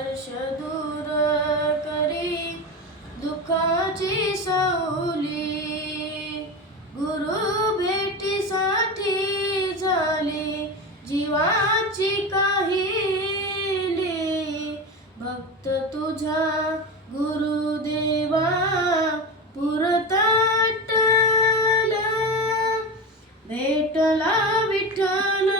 हर्ष दूर करी दुःखाची सावली. गुरु भेटीसाठी झाली जीवाची काहिली. भक्त तुझा गुरुदेवा पुरताटला भेटला विठ्ठल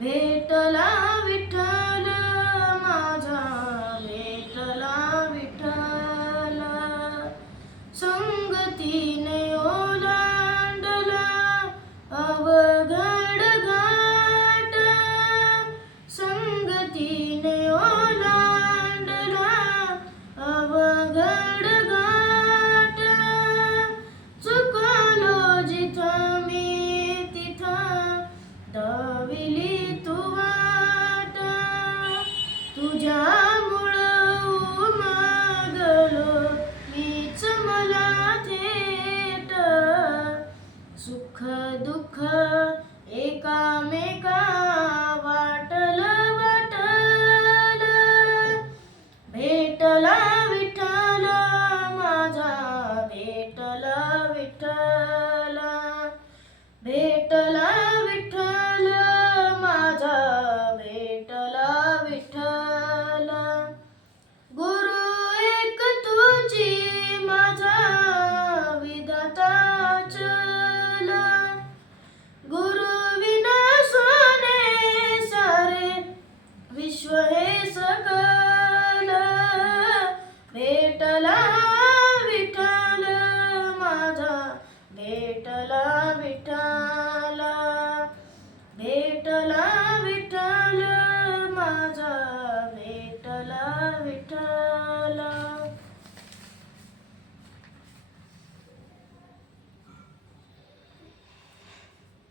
भेटला दुःख विश्व हे सकल